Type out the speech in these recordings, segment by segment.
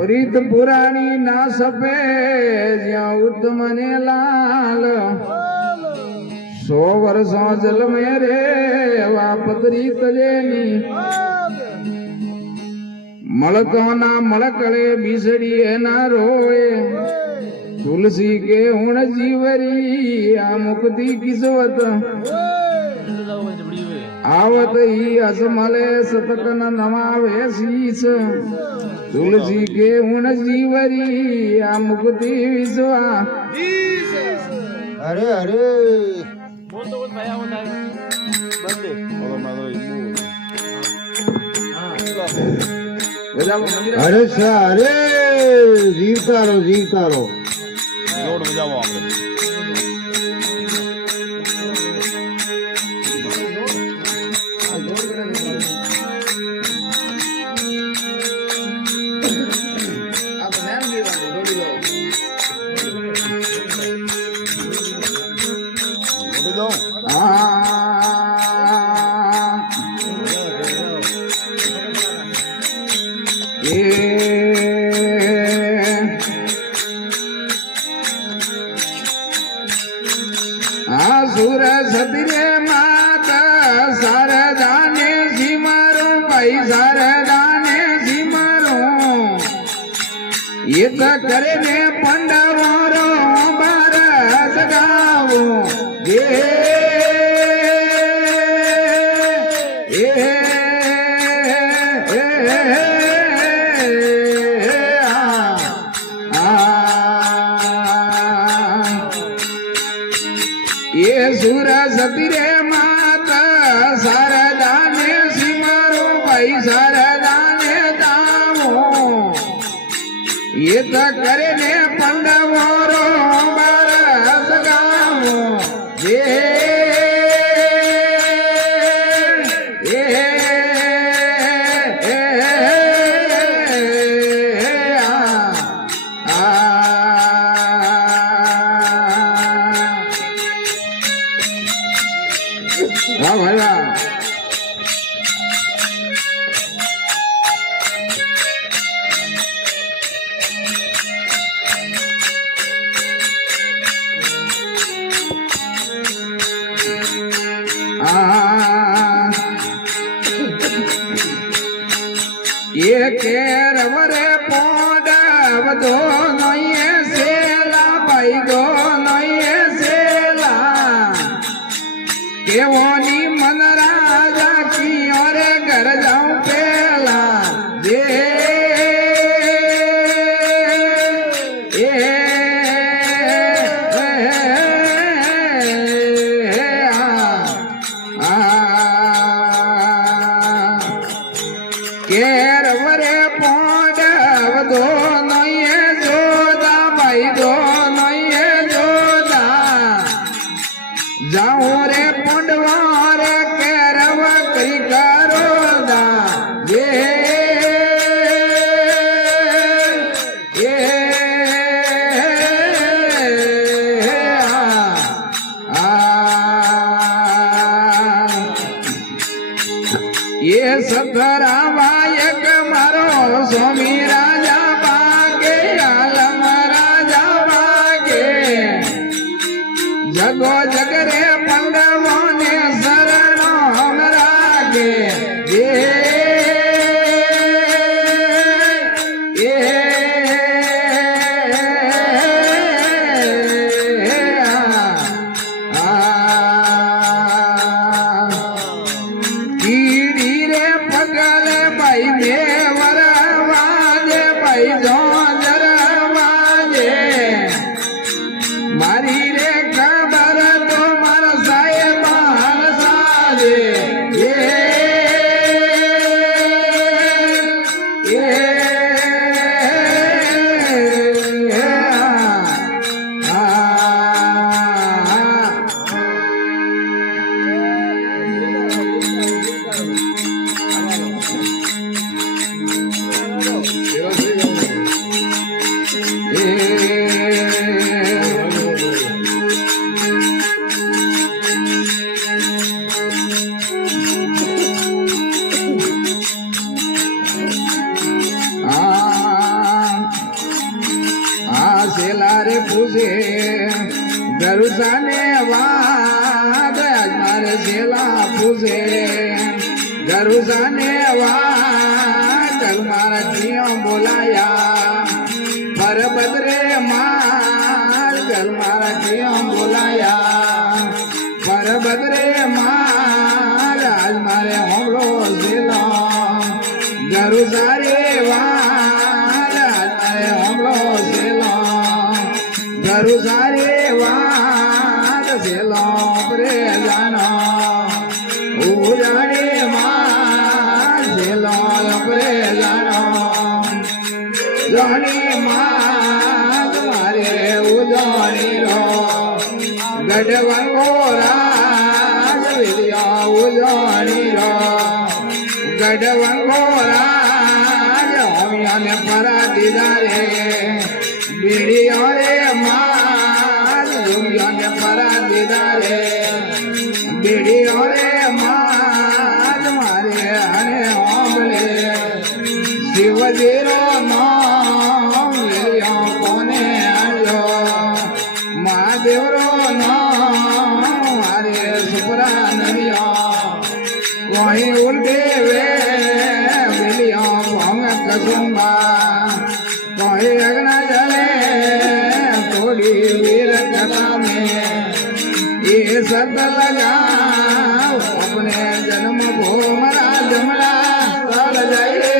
પ્રીત પુરાણી ના સપે જ્યાં ઉત્તમ ને લાલ 100 વર્ષો જલમે રે વાપતરી તજેની મળતો ના મળકળે બીસડી એના રોય તુલસી કે હુણ જીવરી આ મુક્તિ કિસ્વત आवत ही असमले सतकन नमावे शीस तुलसी के उन जीवरी आ मुक्ति विश्वा अरे अरे अरे अरे जीवता रो जोड़ बजाओ आपने સુર સતરે માતા શારદાને સિમરો ભાઈ શારદાને સિમરો એ તો કરે ને પંડવારો બારસ ગાવો ये सुर सतीरे माता शारदाने सिमरो भाई शारदाने दामो ये तो करे ने पंडवारो बारस गावो ये केरवरे पोडव दो नये सेला भाई दो नये सेला केवोनी मन राजा की और घर जाऊं पेला केरवरे पोडव दो नये जोदा भाई दो नये जोदा जाऊं रे पोंडवा रे केरव कई करोदा ये सतरा वायक मारो स्वामी राजा बागे आलम राजा बागे जगो जगरे पंडवो ने शरणो हम रागे मारी रे खबर तो मारा साहेब साजे પૂછે ગરુસાને વાત આજ મારે શેલા પૂછે ગરુસાને વાત મારા જીઓ બોલાયા પર બદરે માર ઘર મારા જીઓ બોલાયા પર બદરે માર આજ મારે હોમળો શેલો ગરુ સારે વાર આજ મારે હોમળો શેલો ગરુ સારે વાર શેલો પ્રે જાનો ઉજાડે માર શેલો પ્રે જાનો જાણી માર મારે ઉજાણી રો ગઢવંગો રાજ વિદ્યા ઉજાણી રો ગઢવંગો રાજ હોમિયાને પરા દીધા રે બીડીઓ રે માર હોમિયાને પરા દીધા રે બીડીઓ રે માર મારે અને હોમલે શિવજીરો નામ લેયો કોને આવ્યો મહાદેવરો નામ મારે સુપરા નરિયો કોઈ ઉલટે વે મિલિયો ભંગ કસુંબા કોઈ અગ્ના જલે થોડી વીર કથા में ये सत लगा अपने जन्म भूमरा जमला तल जाए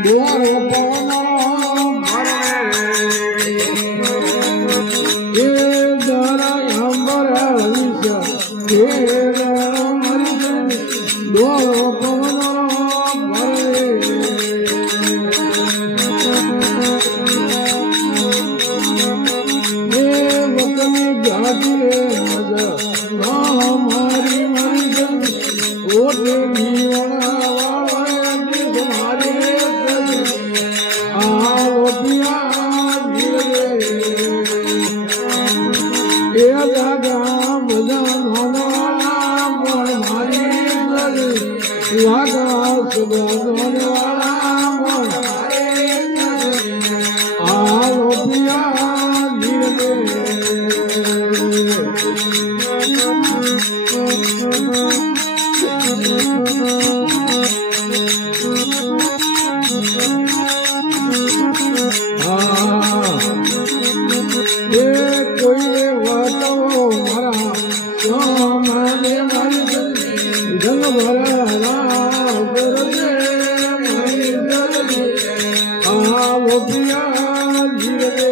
Doro મારી મારી ઓટે જીવણા વાળા મારે આ ઓપિયા જીવે એ દાદા બધા નોનવાળા પણ મારી વાગા સુગા નોનવાળા પણ આ ઓપિયા જીવે કોઈ વાતો મારા મને મારી જંગ ભરા આ ઓપિયા જીવે